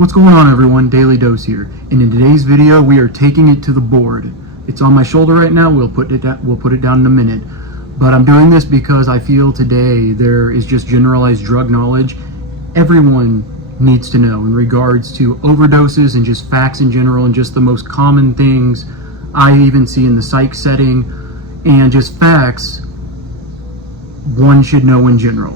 What's going on, everyone? Daily Dose here, and in today's video we are taking it to the board. It's on my shoulder right now. We'll put it down in a minute, but I'm doing this because I feel today there is just generalized drug knowledge everyone needs to know in regards to overdoses and just facts in general, and just the most common things I even see in the psych setting, and just facts one should know in general.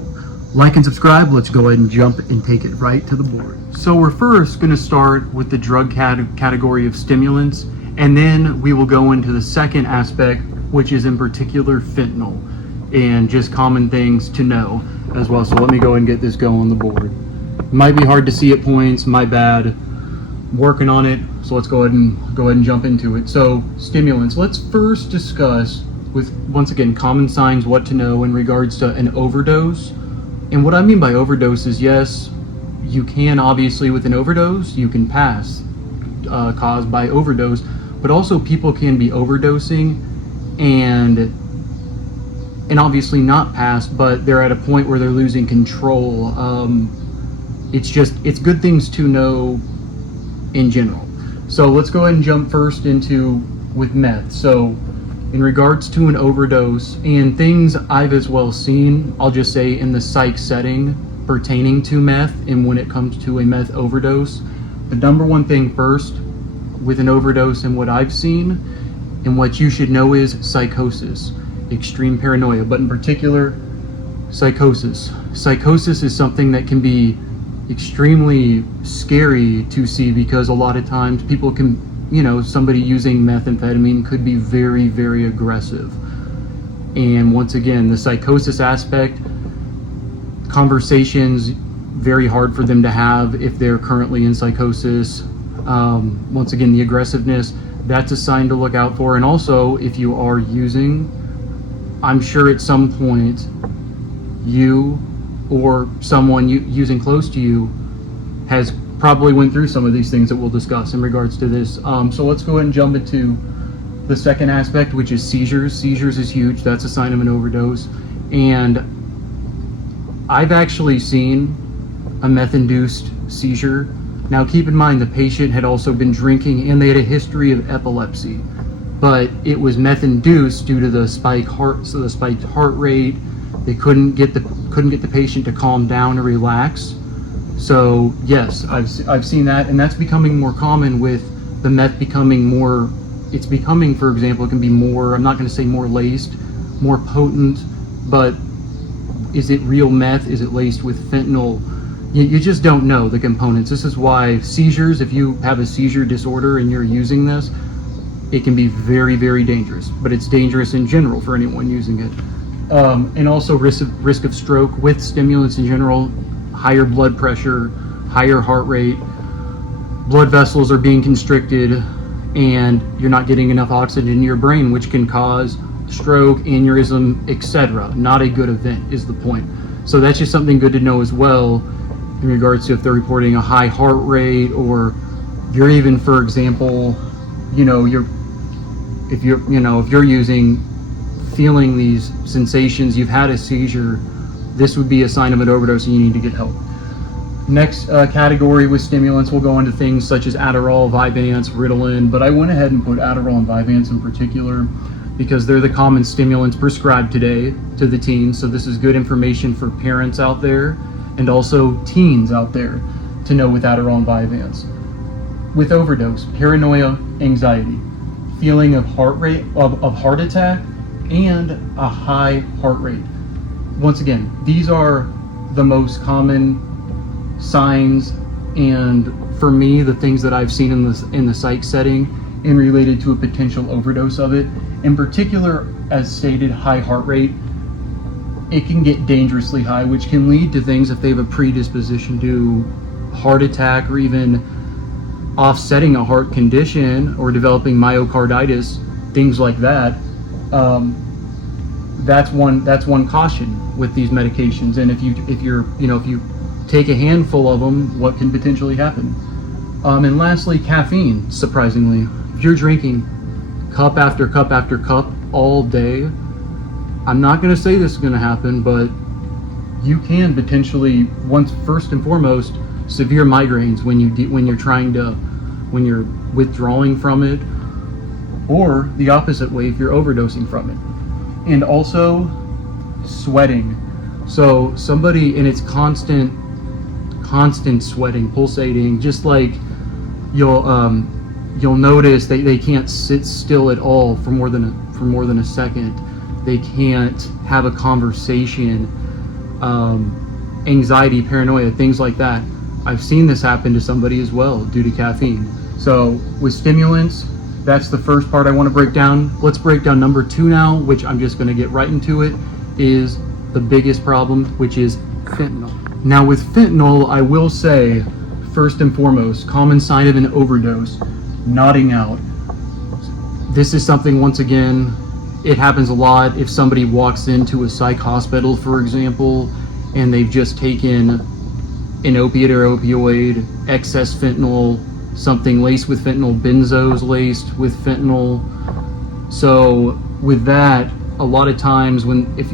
Like and subscribe. Let's go ahead and jump and take it right to the board. So we're first going to start with the drug category of stimulants, and then we will go into the second aspect, which is in particular fentanyl, and just common things to know as well. So let me go ahead and get this going on the board. Might be hard to see at points, my bad. Working on it. So let's go ahead and jump into it. So stimulants. Let's first discuss with, once again, common signs, what to know in regards to an overdose. And what I mean by overdose is, yes, you can obviously, with an overdose, you can pass caused by overdose, but also people can be overdosing and obviously not pass, but they're at a point where they're losing control. It's good things to know in general. So let's go ahead and jump first into with meth. So in regards to an overdose and things I've as well seen, I'll just say in the psych setting pertaining to meth, and when it comes to a meth overdose, the number one thing first with an overdose and what I've seen and what you should know is psychosis, extreme paranoia, but in particular psychosis. Psychosis is something that can be extremely scary to see, because a lot of times people can, somebody using methamphetamine could be very, very aggressive. And once again, the psychosis aspect, conversations very hard for them to have if they're currently in psychosis. Once again, the aggressiveness, that's a sign to look out for. And also, if you are using, I'm sure at some point you or someone using close to you has probably went through some of these things that we'll discuss in regards to this. So let's go ahead and jump into the second aspect, which is seizures. Seizures is huge. That's a sign of an overdose. And I've actually seen a meth-induced seizure. Now keep in mind, the patient had also been drinking and they had a history of epilepsy, but it was meth-induced due to the spiked heart rate. They couldn't get the patient to calm down or relax. So yes, I've seen that, and that's becoming more common with the meth becoming more. It's becoming, for example, it can be more. I'm not going to say more laced, more potent, but is it real meth? Is it laced with fentanyl? You just don't know the components. This is why seizures, if you have a seizure disorder and you're using this, it can be very, very dangerous. But it's dangerous in general for anyone using it. And also risk of stroke with stimulants in general, higher blood pressure, higher heart rate, blood vessels are being constricted, and you're not getting enough oxygen in your brain, which can cause stroke, aneurysm, etc. Not a good event is the point. So that's just something good to know as well in regards to if they're reporting a high heart rate, or you're even, for example, if you're using, feeling these sensations, you've had a seizure, this would be a sign of an overdose and you need to get help. Next category with stimulants, we'll go into things such as Adderall, Vyvanse, Ritalin, but I went ahead and put Adderall and Vyvanse in particular because they're the common stimulants prescribed today to the teens. So this is good information for parents out there and also teens out there to know with Adderall and Vyvanse. With overdose, paranoia, anxiety, feeling of heart rate, of heart attack, and a high heart rate. Once again, these are the most common signs, and for me, the things that I've seen in the psych setting and related to a potential overdose of it. In particular, as stated, high heart rate, it can get dangerously high, which can lead to things if they have a predisposition to heart attack, or even offsetting a heart condition or developing myocarditis, things like that. That's one caution with these medications. And if you take a handful of them, what can potentially happen? And lastly, caffeine. Surprisingly, if you're drinking cup after cup after cup all day, I'm not going to say this is going to happen, but you can potentially, first and foremost, severe migraines when you're withdrawing from it, or the opposite way if you're overdosing from it. And also sweating. So somebody, and it's constant sweating, pulsating, just like you'll notice they can't sit still at all for more than a second. They can't have a conversation. Anxiety, paranoia, things like that. I've seen this happen to somebody as well due to caffeine. So with stimulants, that's the first part I want to break down. Let's break down number 2 now, which I'm just going to get right into it, is the biggest problem, which is fentanyl. Now with fentanyl, I will say, first and foremost, common sign of an overdose, nodding out. This is something, once again, it happens a lot if somebody walks into a psych hospital, for example, and they've just taken an opiate or opioid, excess fentanyl, something laced with fentanyl, benzos laced with fentanyl. So with that, a lot of times if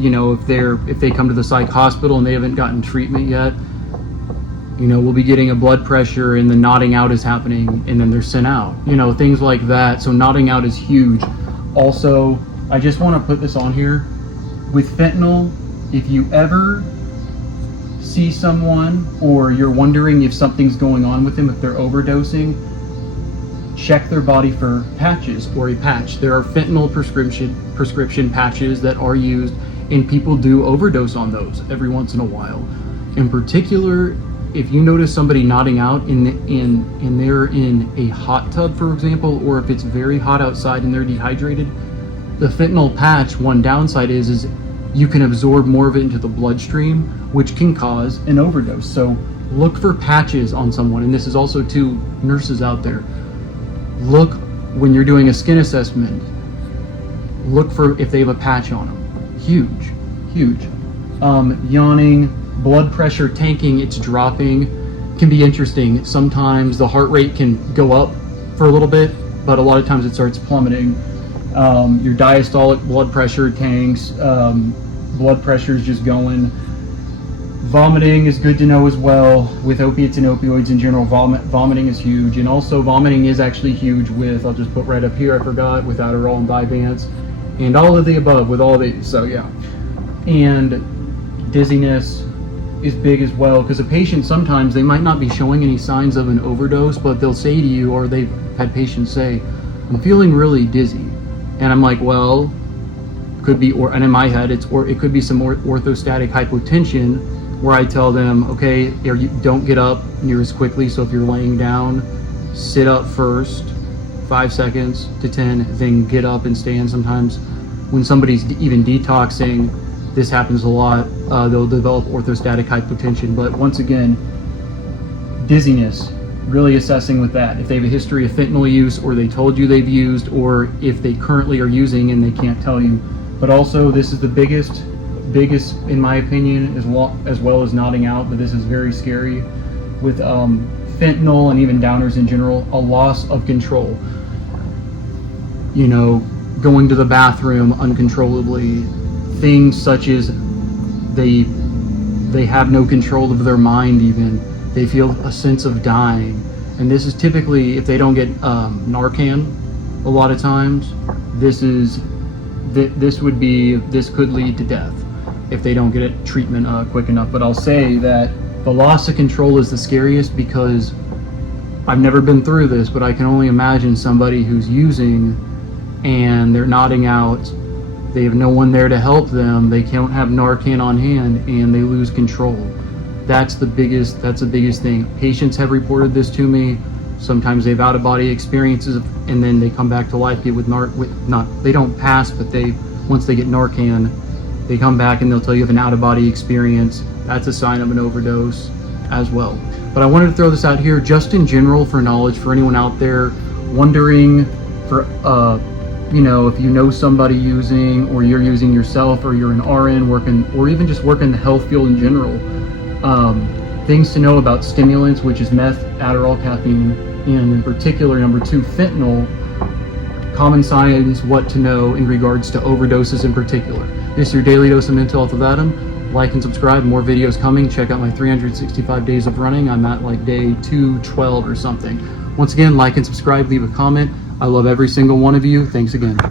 they come to the psych hospital and they haven't gotten treatment yet, we'll be getting a blood pressure and the nodding out is happening and then they're sent out, things like that. So nodding out is huge. Also, I just want to put this on here. With fentanyl, if you ever see someone or you're wondering if something's going on with them, if they're overdosing, check their body for patches or a patch. There are fentanyl prescription patches that are used, and people do overdose on those every once in a while. In particular, if you notice somebody nodding out and they're in a hot tub, for example, or if it's very hot outside and they're dehydrated, the fentanyl patch, one downside is you can absorb more of it into the bloodstream, which can cause an overdose. So look for patches on someone, and this is also to nurses out there. Look when you're doing a skin assessment, look for if they have a patch on them. Huge. Yawning, blood pressure tanking, it's dropping, can be interesting. Sometimes the heart rate can go up for a little bit, but a lot of times it starts plummeting. Your diastolic blood pressure tanks, blood pressure is just going. Vomiting is good to know as well. With opiates and opioids in general, vomiting is huge. And also vomiting is actually huge with, I'll just put right up here, I forgot, with Adderall and Vyvanse. And all of the above with all of these, so yeah. And dizziness is big as well, because a patient, sometimes they might not be showing any signs of an overdose, but they'll say to you, or they've had patients say, I'm feeling really dizzy. And I'm like, well, could be, and in my head, it could be some orthostatic hypotension, where I tell them, okay, don't get up near as quickly. So if you're laying down, sit up first, 5 seconds to 10, then get up and stand. Sometimes when somebody's even detoxing, this happens a lot, they'll develop orthostatic hypotension. But once again, dizziness, really assessing with that. If they have a history of fentanyl use, or they told you they've used, or if they currently are using and they can't tell you. But also, this is the biggest in my opinion, as well as nodding out, but this is very scary with fentanyl and even downers in general, a loss of control. Going to the bathroom uncontrollably, things such as they have no control of their mind even. They feel a sense of dying. And this is typically, if they don't get Narcan, a lot of times, this could lead to death if they don't get it treatment quick enough. But I'll say that the loss of control is the scariest, because I've never been through this, but I can only imagine somebody who's using and they're nodding out, they have no one there to help them, they can't have Narcan on hand, and they lose control. That's the biggest thing. Patients have reported this to me. Sometimes they have out-of-body experiences, and then they come back to life they don't pass, but once they get Narcan, they come back and they'll tell you have an out-of-body experience. That's a sign of an overdose as well. But I wanted to throw this out here just in general for knowledge for anyone out there wondering for, if you know somebody using, or you're using yourself, or you're an RN working, or even just working in the health field in general. Things to know about stimulants, which is meth, Adderall, caffeine, and in particular, number 2, fentanyl. Common signs, what to know in regards to overdoses in particular. This is your daily dose of mental health with Adam. like and subscribe. More videos coming. Check out my 365 days of running. I'm at like day 212 or something. Once again, like and subscribe, leave a comment. I love every single one of you. Thanks again.